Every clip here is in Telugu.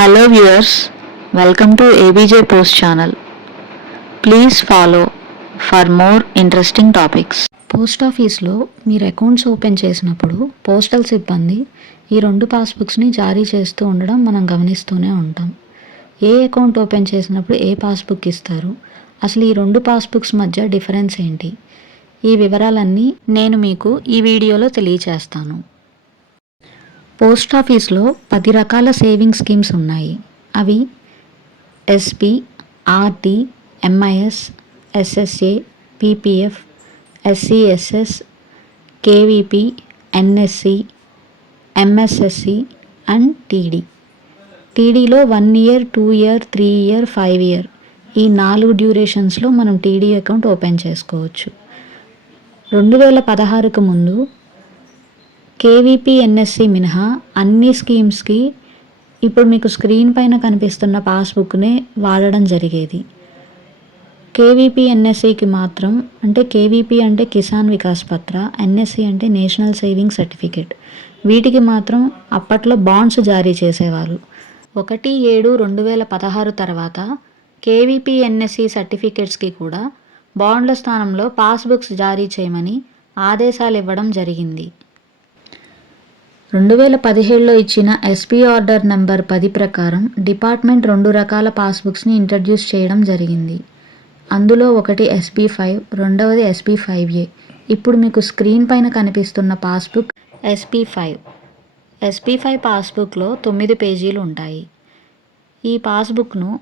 Hello viewers welcome to ABJ post channel please follow for more interesting topics post ఆఫీస్లో మీరు అకౌంట్స్ ఓపెన్ చేసినప్పుడు పోస్టల్ సిబ్బంది ఈ రెండు పాస్బుక్స్ని జారీ చేస్తూ ఉండడం మనం గమనిస్తూనే ఉంటాం. ఏ అకౌంట్ ఓపెన్ చేసినప్పుడు ఏ పాస్బుక్ ఇస్తారు? అసలు ఈ రెండు పాస్బుక్స్ మధ్య డిఫరెన్స్ ఏంటి? ఈ వివరాలన్నీ నేను మీకు ఈ వీడియోలో తెలియచేస్తాను. పోస్ట్ ఆఫీస్లో పది రకాల సేవింగ్ స్కీమ్స్ ఉన్నాయి. అవి SP RD MIS SSA PPF SCSS KVP NSC MSSC and TD. టీడీలో one year two year three year five year ఈ నాలుగు డ్యూరేషన్స్లో మనం టీడీ అకౌంట్ ఓపెన్ చేసుకోవచ్చు. రెండు వేల పదహారుకు ముందు కేవీపీ ఎన్ఎస్సి మినహా అన్ని స్కీమ్స్కి ఇప్పుడు మీకు స్క్రీన్ పైన కనిపిస్తున్న పాస్బుక్నే వాడడం జరిగేది. కేవీపీ ఎన్ఎస్సికి మాత్రం అంటే కేవీపీ అంటే కిసాన్ వికాస్ పత్ర ఎన్ఎస్సి అంటే నేషనల్ సేవింగ్ సర్టిఫికేట్. వీటికి మాత్రం అప్పట్లో బాండ్స్ జారీ చేసేవారు ఒకటి ఏడు రెండు వేల పదహారు తర్వాత కేవీపీ ఎన్ఎస్సి సర్టిఫికేట్స్కి కూడా బాండ్ల స్థానంలో పాస్బుక్స్ జారీ చేయమని ఆదేశాలు ఇవ్వడం జరిగింది. రెండు వేల పదిహేడులో ఇచ్చిన ఎస్పీ ఆర్డర్ నెంబర్ పది ప్రకారం డిపార్ట్మెంట్ రెండు రకాల పాస్బుక్స్ని ఇంట్రడ్యూస్ చేయడం జరిగింది. అందులో ఒకటి ఎస్బీ ఫైవ్ రెండవది ఎస్పీ ఫైవ్ ఏ. ఇప్పుడు మీకు స్క్రీన్ పైన కనిపిస్తున్న passbook SP five. SP five పాస్బుక్లో తొమ్మిది పేజీలు ఉంటాయి. ఈ పాస్బుక్ను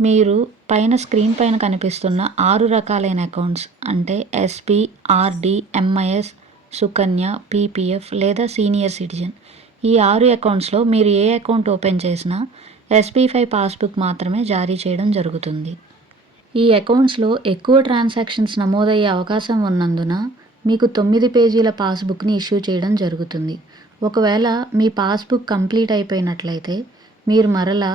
మీరు పైన స్క్రీన్ పైన కనిపిస్తున్న ఆరు రకాలైన అకౌంట్స్ అంటే SP RD MIS Sukanya PPF లేదా సీనియర్ సిటిజన్. ఈ ఆరు అకౌంట్స్లో మీరు ఏ అకౌంట్ ఓపెన్ చేసినా ఎస్పీ ఫైవ్ పాస్బుక్ మాత్రమే జారీ చేయడం జరుగుతుంది. ఈ అకౌంట్స్లో ఎక్కువ ట్రాన్సాక్షన్స్ నమోదయ్యే అవకాశం ఉన్నందున మీకు తొమ్మిది పేజీల పాస్బుక్ని ఇష్యూ చేయడం జరుగుతుంది. ఒకవేళ మీ పాస్బుక్ కంప్లీట్ అయిపోయినట్లయితే మీరు మరలా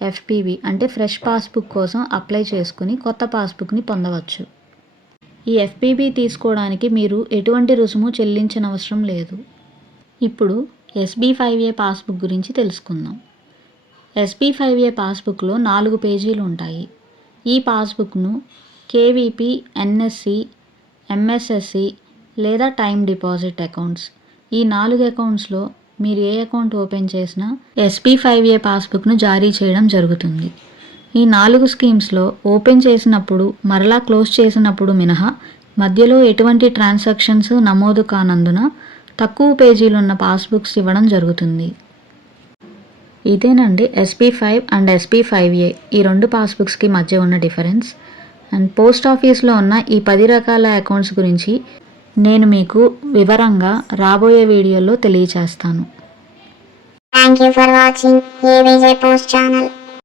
ఎఫ్పిబి అంటే ఫ్రెష్ పాస్బుక్ కోసం అప్లై చేసుకుని కొత్త పాస్బుక్ని పొందవచ్చు. ఈ ఎఫ్పిబి తీసుకోవడానికి మీరు ఎటువంటి రుసుము చెల్లించనవసరం లేదు. ఇప్పుడు ఎస్బీ ఫైవ్ ఏ పాస్బుక్ గురించి తెలుసుకుందాం. ఎస్బీ ఫైవ్ ఏ పాస్బుక్లో నాలుగు పేజీలు ఉంటాయి. ఈ పాస్బుక్ను కేవీపీ ఎన్ఎస్సి ఎంఎస్ఎస్సి లేదా టైం డిపాజిట్ అకౌంట్స్ ఈ నాలుగు అకౌంట్స్లో మీరు ఏ అకౌంట్ ఓపెన్ చేసినా ఎస్బీ ఫైవ్ ఏ పాస్బుక్ను జారీ చేయడం జరుగుతుంది. ఈ నాలుగు స్కీమ్స్లో ఓపెన్ చేసినప్పుడు మరలా క్లోజ్ చేసినప్పుడు మినహా మధ్యలో ఎటువంటి ట్రాన్సాక్షన్స్ నమోదు కానందున తక్కువ పేజీలు ఉన్న పాస్బుక్స్ ఇవ్వడం జరుగుతుంది. ఇదేనండి SP five and SP five A ఈ రెండు పాస్బుక్స్కి మధ్య ఉన్న డిఫరెన్స్. అండ్ పోస్ట్ ఆఫీస్లో ఉన్న ఈ పది రకాల అకౌంట్స్ గురించి నేను మీకు వివరంగా రాబోయే వీడియోలో తెలియచేస్తాను. Thank you for watching ABJ post channel